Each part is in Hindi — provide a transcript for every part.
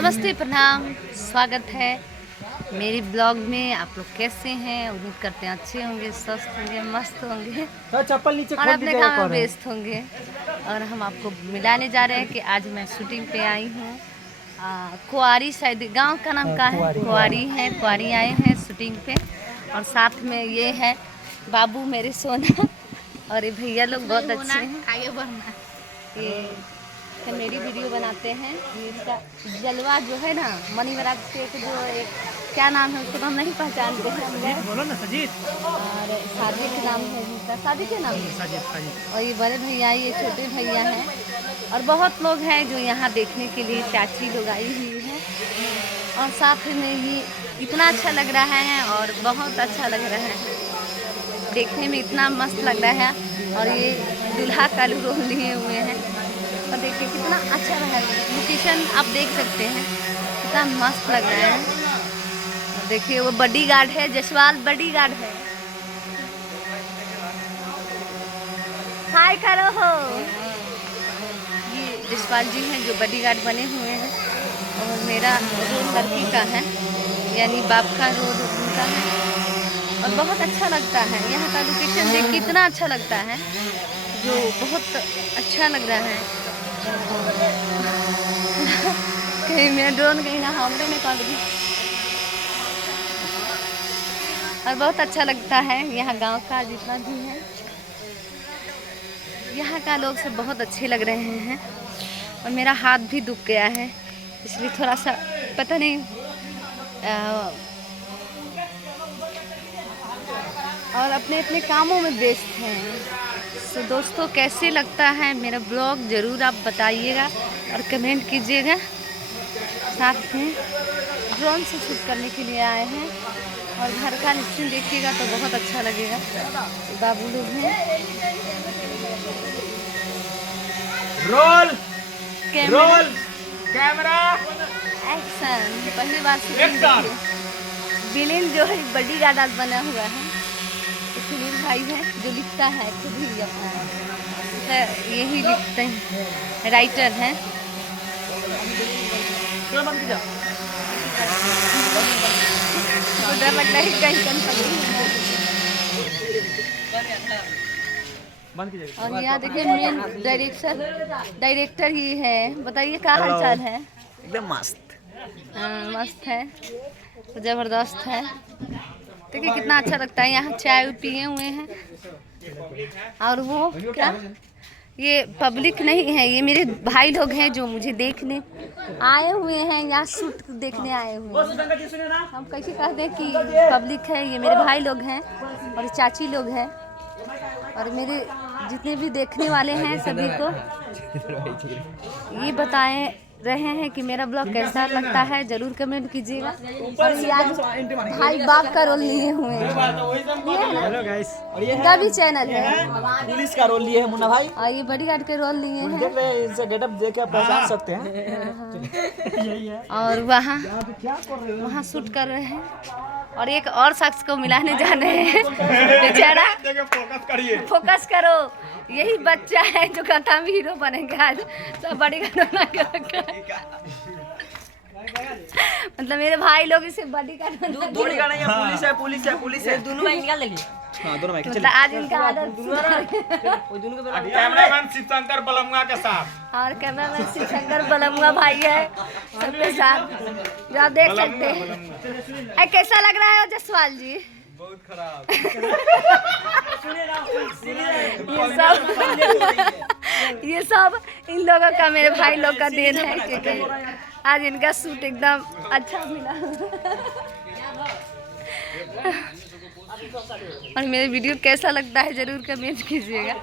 नमस्ते, प्रणाम, स्वागत है मेरी ब्लॉग में। आप लोग कैसे हैं? उम्मीद करते हैं अच्छे होंगे, स्वस्थ होंगे, मस्त होंगे चप्पल नीचे और अपने काम में व्यस्त होंगे। और हम आपको मिलाने जा रहे हैं कि आज मैं शूटिंग पे आई हूँ। कुआरी शायद गांव का नाम का है, कुआरी है। कुआरी आए हैं शूटिंग पे और साथ में ये है बाबू मेरे सोना और ये भैया लोग बहुत अच्छे हैं। आगे बढ़ना ये मेरी वीडियो बनाते हैं। इसका जलवा जो है ना, मनी महाराज के जो एक क्या नाम है उसको तो हम नहीं पहचानते हैं। बोलो ना सजीद। और शादी के नाम है इनका, शादी के नाम है साजिद। और ये बड़े भैया, ये छोटे भैया हैं और बहुत लोग हैं जो यहाँ देखने के लिए चाची लोग आई हुई हैं। और साथ में ये इतना अच्छा लग रहा है और बहुत अच्छा लग रहा है, देखने में इतना मस्त लग रहा है। और ये दूल्हा का रोल लिए हुए हैं और देखिए कितना अच्छा रहा है। लोकेशन आप देख सकते हैं, कितना मस्त लग रहा है। देखिए वो बॉडीगार्ड है, जसवाल बॉडीगार्ड है। हाय करो हो। ये जसवाल जी हैं जो बॉडीगार्ड बने हुए हैं और मेरा रोल लड़की का है, यानी बाप का रोल उनका है। और बहुत अच्छा लगता है यहाँ का लोकेशन देख, कितना अच्छा लगता है, जो बहुत अच्छा लग रहा है। कहीं मेरा ड्रोन कहीं ना हमरे में पड़ गई। और बहुत अच्छा लगता है यहाँ गांव का जितना भी है, यहाँ का लोग सब बहुत अच्छे लग रहे हैं। और मेरा हाथ भी दुख गया है, इसलिए थोड़ा सा पता नहीं और अपने अपने कामों में व्यस्त हैं। तो दोस्तों कैसे लगता है मेरा ब्लॉग ज़रूर आप बताइएगा और कमेंट कीजिएगा। साथ में ड्रोन से शूट करने के लिए आए हैं और घर का निश्चित देखिएगा तो बहुत अच्छा लगेगा। बाबू लोग हैं। Roll camera action. पहली बार शूटिंग बिलिन जो है बॉडीगार्ड आज बना हुआ है। सुनील भाई है जो लिखता है खुद ही अपना, यही लिखते हैं, राइटर हैं। डर लगता है और यहाँ देखिए मेन डायरेक्टर ही है। बताइए क्या हालचाल है? एकदम मस्त। मस्त है, तो जबरदस्त है। देखिए कितना अच्छा लगता है। यहाँ चाय पिए हुए हैं और वो क्या, ये पब्लिक नहीं है, ये मेरे भाई लोग हैं जो मुझे देखने आए हुए हैं, यहाँ शूट देखने आए हुए हैं। हम कैसे कहते हैं कि पब्लिक है, ये मेरे भाई लोग हैं और चाची लोग हैं और मेरे जितने भी देखने वाले हैं सभी को ये बताएं रहे हैं कि मेरा ब्लॉग कैसा लगता है, जरूर कमेंट कीजिएगा। और यार भाई बाप का रोल लिए हुए हैं, हेलो गाइस। और ये इनका भी चैनल है। पुलिस का रोल लिए है मुन्ना भाई, और ये बॉडीगार्ड के रोल लिए हैं। देख रहे हैं, इनसे गेटअप देख के आप पहचान सकते हैं। यही है। और वहाँ शूट कर रहे हैं और एक और शख्स को मिलाने जा रहे हैं। बेचारा फोकस करो, यही बच्चा है जो कथा में हीरो बनेगा आज। सब बॉडीगार्ड बना के रखा है। मतलब मेरे भाई लोग इसे बॉडीगार्ड नहीं है, पुलिस है दोनों भाई निकाल लेंगे। हाँ दोनों भाई मतलब आज इनका आदत कैमरामैन शिवशंकर बलमुआ के साथ और कैमरामैन शिवशंकर बलमुआ भाई है सबके साथ, जो आप देख सकते हैं। कैसा लग रहा है जसवाल जी? बहुत खराब। ये सब इन लोगों का, मेरे भाई लोग का देन है, क्योंकि आज इनका सूट एकदम अच्छा मिला। और मेरे वीडियो कैसा लगता है जरूर कमेंट कीजिएगा,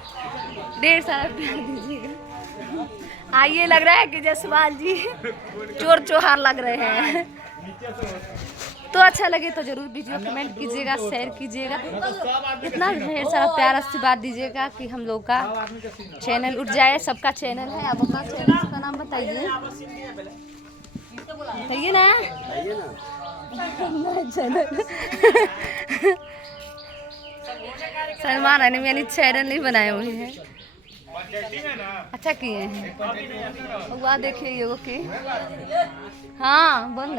ढेर सारा प्यार दीजिएगा। आइए, लग रहा है कि जसवाल जी चोर चौहार लग रहे हैं। तो अच्छा लगे तो जरूर वीडियो कमेंट कीजिएगा, शेयर कीजिएगा, इतना ढेर सारा प्यार आशीर्वाद दीजिएगा कि हम लोग का चैनल उठ जाए। सबका चैनल है, आप अपना चैनल का नाम बताइए, बताइए ना। चैनल सलमान यानी चैनल नहीं बनाए हुए हैं। अच्छा किए हैं। वह देखिए ये वो की हाँ बोल ना।